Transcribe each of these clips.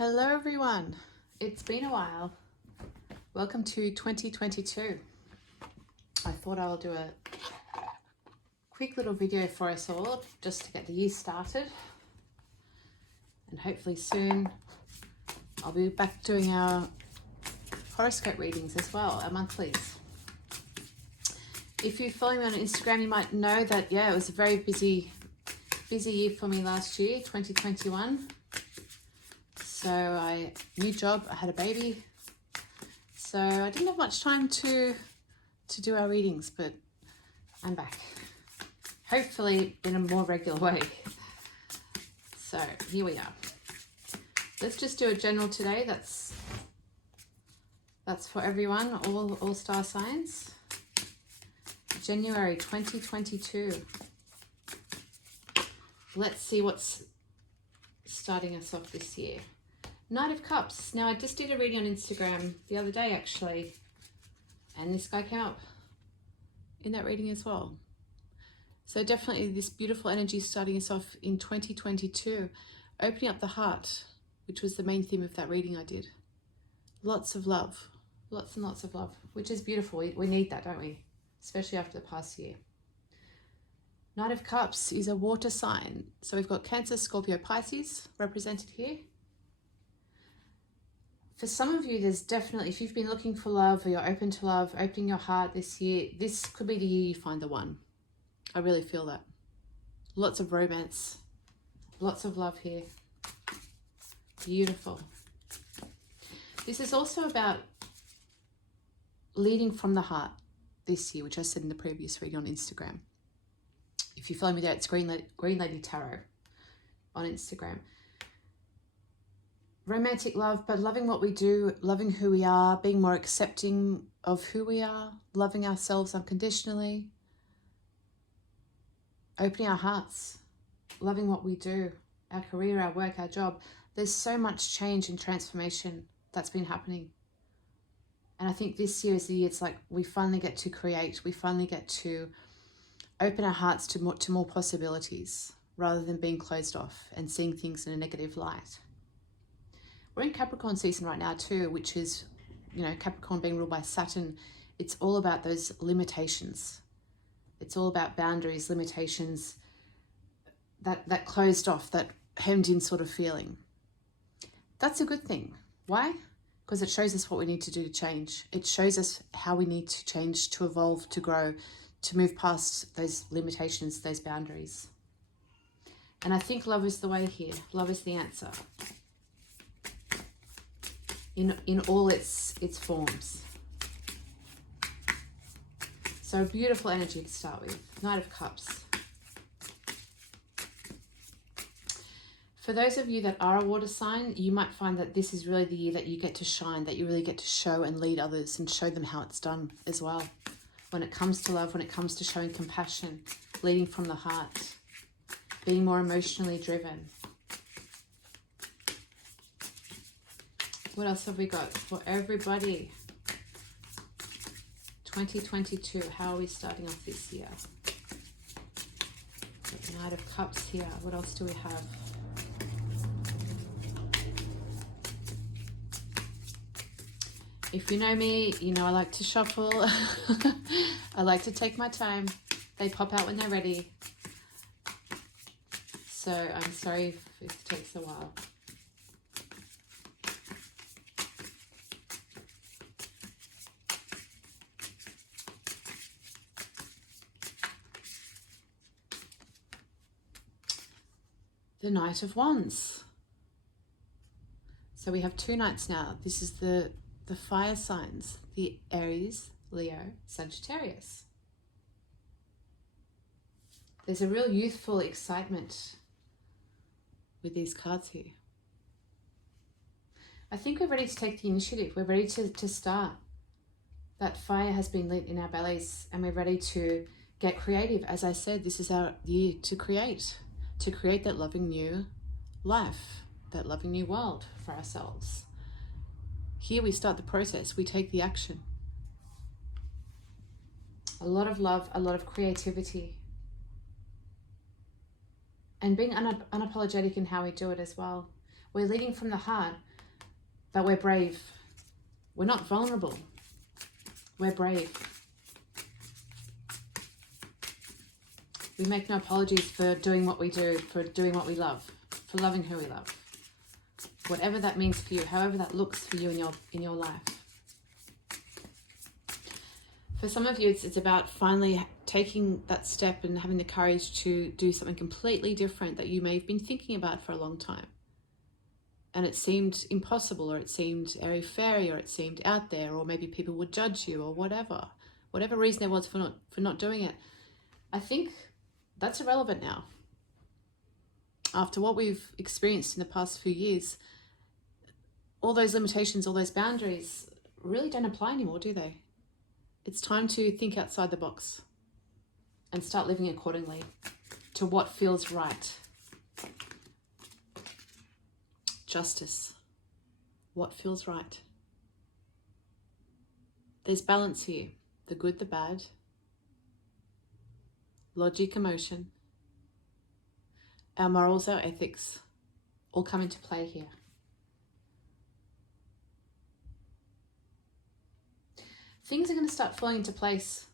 Hello everyone, it's been a while. Welcome to 2022. I thought I'll do a quick little video for us all just to get the year started, and hopefully soon I'll be back doing our horoscope readings as well, our monthlies. If you follow me on Instagram, you might know that it was a very busy year for me last year, 2021. So new job, I had a baby, so I didn't have much time to do our readings, but I'm back, hopefully in a more regular way. So here we are. Let's just do a general today. That's for everyone, all star signs. January 2022. Let's see what's starting us off this year. Knight of Cups. Now, I just did a reading on Instagram the other day, actually, and this guy came up in that reading as well. So definitely this beautiful energy starting us off in 2022, opening up the heart, which was the main theme of that reading I did. Lots of love, lots and lots of love, which is beautiful. We need that, don't we? Especially after the past year. Knight of Cups is a water sign. So we've got Cancer, Scorpio, Pisces represented here. For some of you, there's definitely, if you've been looking for love or you're open to love, opening your heart this year, this could be the year you find the one. I really feel that. Lots of romance, lots of love here. Beautiful. This is also about leading from the heart this year, which I said in the previous reading on Instagram. If you follow me there, it's Green Lady Tarot on Instagram. Romantic love, but loving what we do, loving who we are, being more accepting of who we are, loving ourselves unconditionally, opening our hearts, loving what we do, our career, our work, our job. There's so much change and transformation that's been happening. And I think this year is the year it's like we finally get to create, we finally get to open our hearts to more possibilities rather than being closed off and seeing things in a negative light. We're in Capricorn season right now too, which is, Capricorn being ruled by Saturn. It's all about those limitations. It's all about boundaries, limitations, that closed off, that hemmed in sort of feeling. That's a good thing. Why? Because it shows us what we need to do to change. It shows us how we need to change, to evolve, to grow, to move past those limitations, those boundaries. And I think love is the way here. Love is the answer. In all its forms. So beautiful energy to start with. Knight of Cups. For those of you that are a water sign, you might find that this is really the year that you get to shine, that you really get to show and lead others and show them how it's done as well. When it comes to love, when it comes to showing compassion, leading from the heart, being more emotionally driven. What else have we got for everybody? 2022, how are we starting off this year? The Knight of Cups here. What else do we have? If you know me, you know I like to shuffle. I like to take my time. They pop out when they're ready. So I'm sorry if it takes a while. The Knight of Wands. So we have two knights now. This is the fire signs, the Aries, Leo, Sagittarius. There's a real youthful excitement with these cards here. I think we're ready to take the initiative. We're ready to start. That fire has been lit in our bellies and we're ready to get creative. As I said, this is our year to create that loving new life, that loving new world for ourselves. Here we start the process, we take the action. A lot of love, a lot of creativity. And being unapologetic in how we do it as well. We're leading from the heart, that we're brave. We're not vulnerable. We're brave. We make no apologies for doing what we do, for doing what we love, for loving who we love. Whatever that means for you, however that looks for you in your life. For some of you, it's about finally taking that step and having the courage to do something completely different that you may have been thinking about for a long time. And it seemed impossible, or it seemed airy-fairy, or it seemed out there, or maybe people would judge you, or whatever reason there was for not doing it. I think that's irrelevant now. After what we've experienced in the past few years, all those limitations, all those boundaries really don't apply anymore, do they? It's time to think outside the box and start living accordingly to what feels right. Justice. What feels right? There's balance here. The good, the bad. Logic, emotion. Our morals, our ethics all come into play here. Things are going to start falling into place.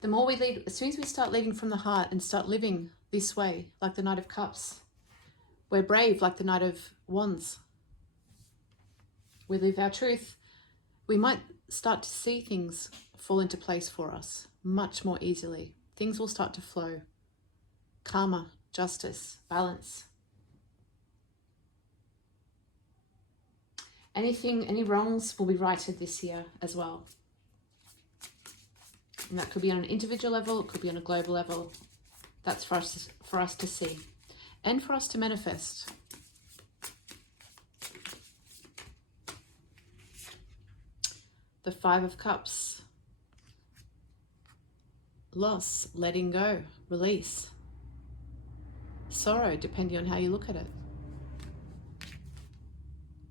The more we lead, as soon as we start leading from the heart and start living this way, like the Knight of Cups, we're brave like the Knight of Wands. We live our truth. We might start to see things fall into place for us much more easily. Things will start to flow. Karma, justice, balance. Any wrongs will be righted this year as well. And that could be on an individual level, it could be on a global level. That's for us to see and for us to manifest. The Five of Cups. Loss, letting go, release. Sorrow, depending on how you look at it.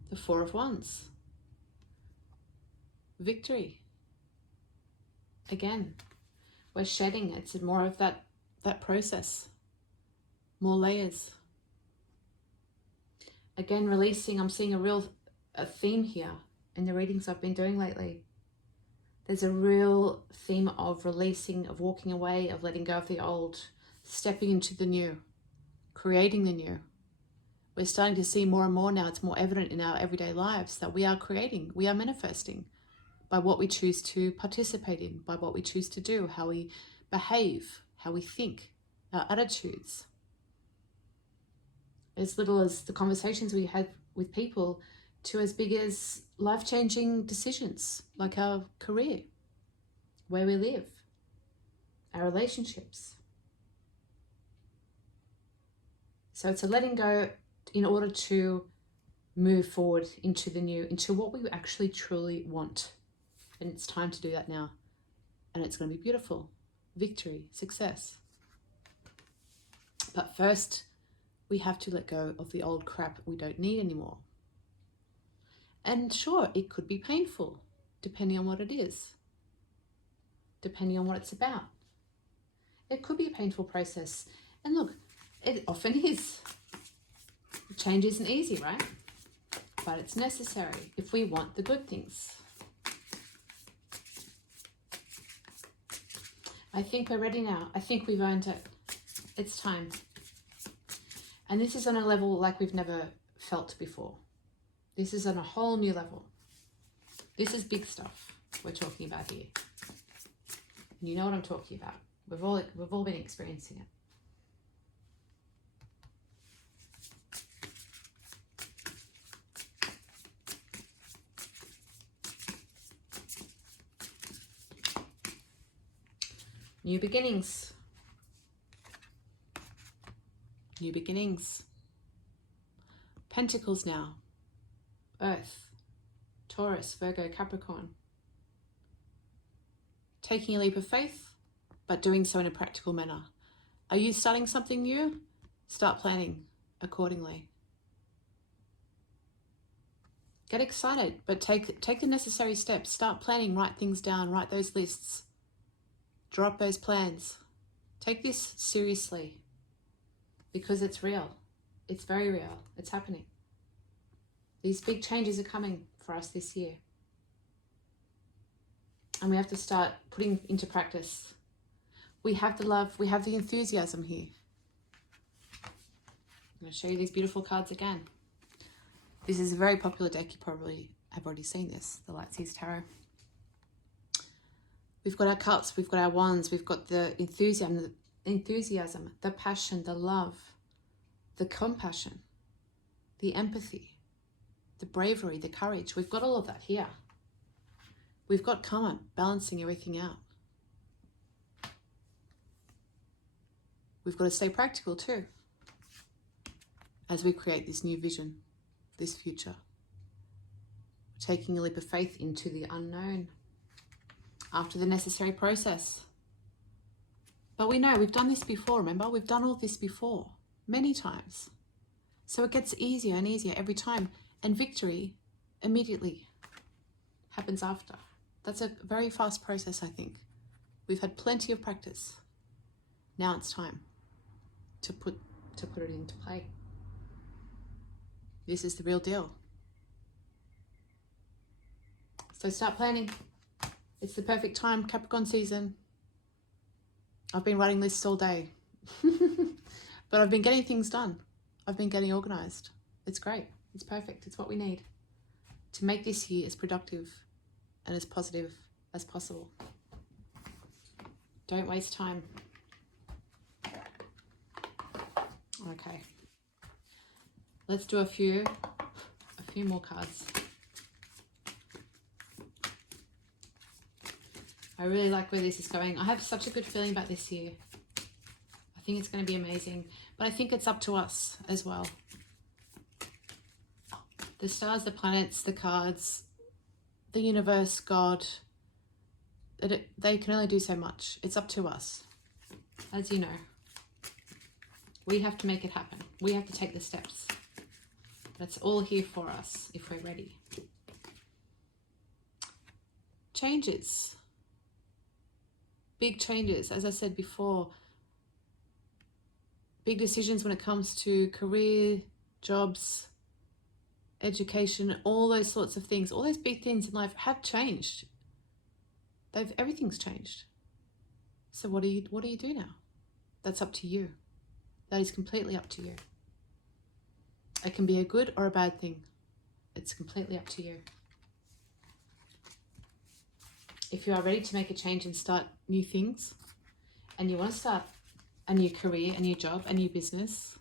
The Four of Wands. Victory. Again, we're shedding. It's more of that process. More layers. Again, releasing. I'm seeing a theme here in the readings I've been doing lately. There's a real theme of releasing, of walking away, of letting go of the old, stepping into the new, creating the new. We're starting to see more and more now. It's more evident in our everyday lives that we are creating, we are manifesting by what we choose to participate in, by what we choose to do, how we behave, how we think, our attitudes. As little as the conversations we had with people to as big as life-changing decisions like our career, where we live, our relationships. So it's a letting go in order to move forward into the new, into what we actually truly want. And it's time to do that now. And it's going to be beautiful. Victory, success. But first, we have to let go of the old crap we don't need anymore. And sure, it could be painful, depending on what it is, depending on what it's about. It could be a painful process. And look, it often is. Change isn't easy, right? But it's necessary if we want the good things. I think we're ready now. I think we've earned it. It's time. And this is on a level like we've never felt before. This is on a whole new level. This is big stuff we're talking about here. And you know what I'm talking about. We've all been experiencing it. New beginnings. New beginnings. Pentacles now. Earth. Taurus, Virgo, Capricorn. Taking a leap of faith, but doing so in a practical manner. Are you starting something new? Start planning accordingly. Get excited, but take the necessary steps. Start planning, write things down, write those lists. Draw up those plans. Take this seriously because it's real. It's very real. It's happening. These big changes are coming for us this year. And we have to start putting into practice. We have the love, we have the enthusiasm here. I'm going to show you these beautiful cards again. This is a very popular deck. You probably have already seen this, the Light Seas Tarot. We've got our cups, we've got our wands, we've got the enthusiasm, the passion, the love, the compassion, the empathy, the bravery, the courage. We've got all of that here. We've got karma balancing everything out. We've got to stay practical too as we create this new vision, this future. We're taking a leap of faith into the unknown after the necessary process. But we know we've done this before, remember? We've done all this before, many times. So it gets easier and easier every time. And victory immediately happens after. That's a very fast process, I think. We've had plenty of practice. Now it's time to put it into play. This is the real deal. So start planning. It's the perfect time, Capricorn season. I've been writing lists all day. But I've been getting things done. I've been getting organized. It's great. It's perfect. It's what we need to make this year as productive and as positive as possible. Don't waste time. Okay. Let's do a few more cards. I really like where this is going. I have such a good feeling about this year. I think it's going to be amazing. But I think it's up to us as well. The stars, the planets, the cards, the universe, God, they can only do so much. It's up to us. As you know, we have to make it happen. We have to take the steps. That's all here for us if we're ready. Changes. Big changes, as I said before. Big decisions when it comes to career, jobs, education, all those sorts of things. All those big things in life have changed. Everything's changed. So what do you do now? That's up to you. That is completely up to you. It can be a good or a bad thing. It's completely up to you. If you are ready to make a change and start new things, and you want to start a new career, a new job, a new business,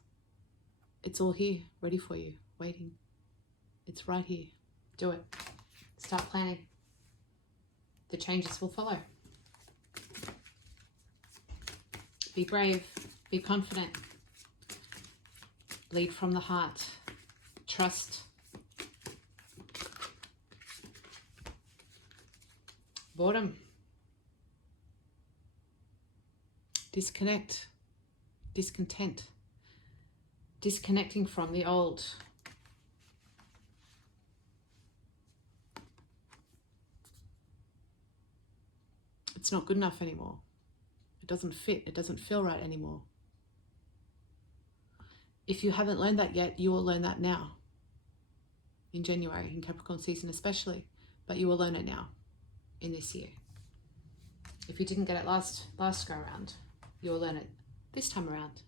it's all here, ready for you, waiting. It's right here. Do it. Start planning. The changes will follow. Be brave. Be confident. Lead from the heart. Trust. Boredom. Disconnect. Discontent. Disconnecting from the old. It's not good enough anymore. It doesn't fit. It doesn't feel right anymore. If you haven't learned that yet, you will learn that now. In January, in Capricorn season especially. But you will learn it now, in this year. If you didn't get it last go around, you will learn it this time around.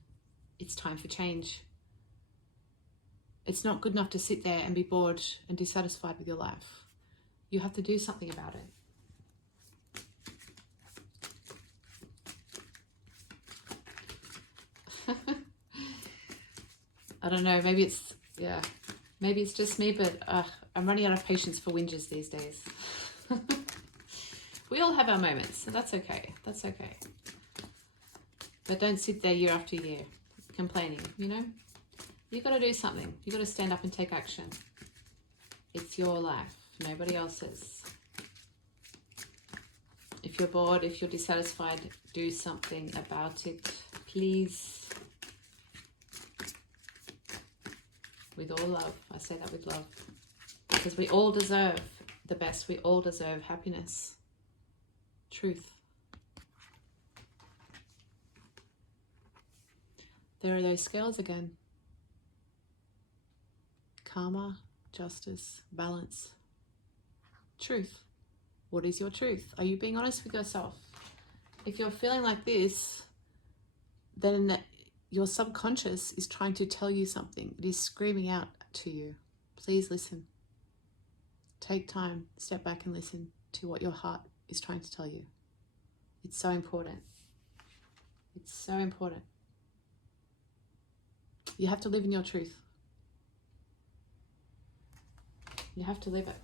It's time for change. It's not good enough to sit there and be bored and dissatisfied with your life. You have to do something about it. I don't know, maybe it's just me, but I'm running out of patience for whinges these days. We all have our moments, so that's okay. That's okay. But don't sit there year after year complaining, you know? You've got to do something. You've got to stand up and take action. It's your life, nobody else's. If you're bored, if you're dissatisfied, do something about it, please. With all love. I say that with love. Because we all deserve the best. We all deserve happiness. Truth. There are those scales again. Karma justice, balance, truth. What is your truth? Are you being honest with yourself? If you're feeling like this, then your subconscious is trying to tell you something. It is screaming out to you. Please listen. Take time, step back and listen to what your heart is trying to tell you. It's so important. It's so important. You have to live in your truth. You have to live it.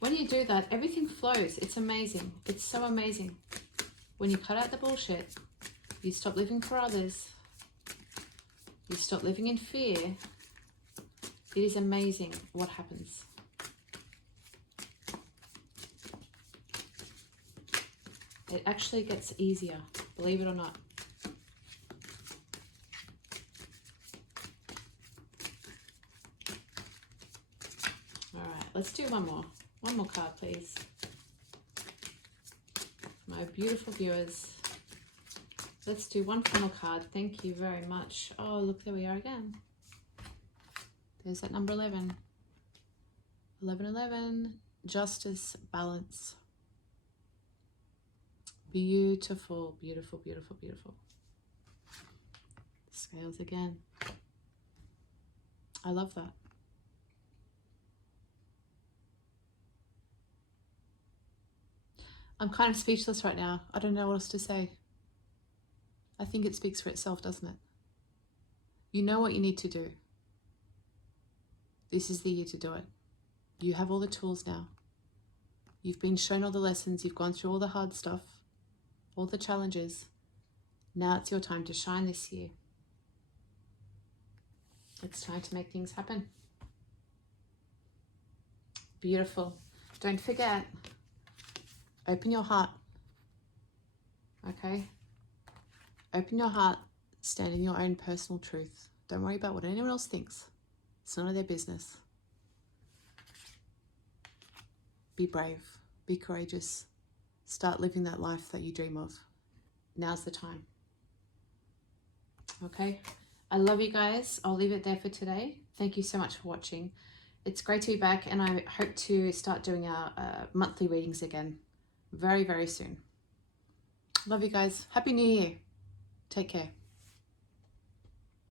When you do that, everything flows. It's amazing. It's so amazing. When you cut out the bullshit, you stop living for others, you stop living in fear, it is amazing what happens. It actually gets easier, believe it or not. All right, let's do one more. One more card, please. My beautiful viewers. Let's do one final card. Thank you very much. Oh, look, there we are again. There's that number 11. 1111. Justice, balance. Beautiful, beautiful, beautiful, beautiful. Scales again. I love that. I'm kind of speechless right now. I don't know what else to say. I think it speaks for itself, doesn't it? You know what you need to do. This is the year to do it. You have all the tools now. You've been shown all the lessons. You've gone through all the hard stuff, all the challenges. Now it's your time to shine this year. It's time to make things happen. Beautiful. Don't forget, open your heart. Okay? Open your heart, stand in your own personal truth. Don't worry about what anyone else thinks. It's none of their business. Be brave, be courageous. Start living that life that you dream of. Now's the time. Okay? I love you guys. I'll leave it there for today. Thank you so much for watching. It's great to be back, and I hope to start doing our monthly readings again very, very soon. Love you guys. Happy New Year. Take care.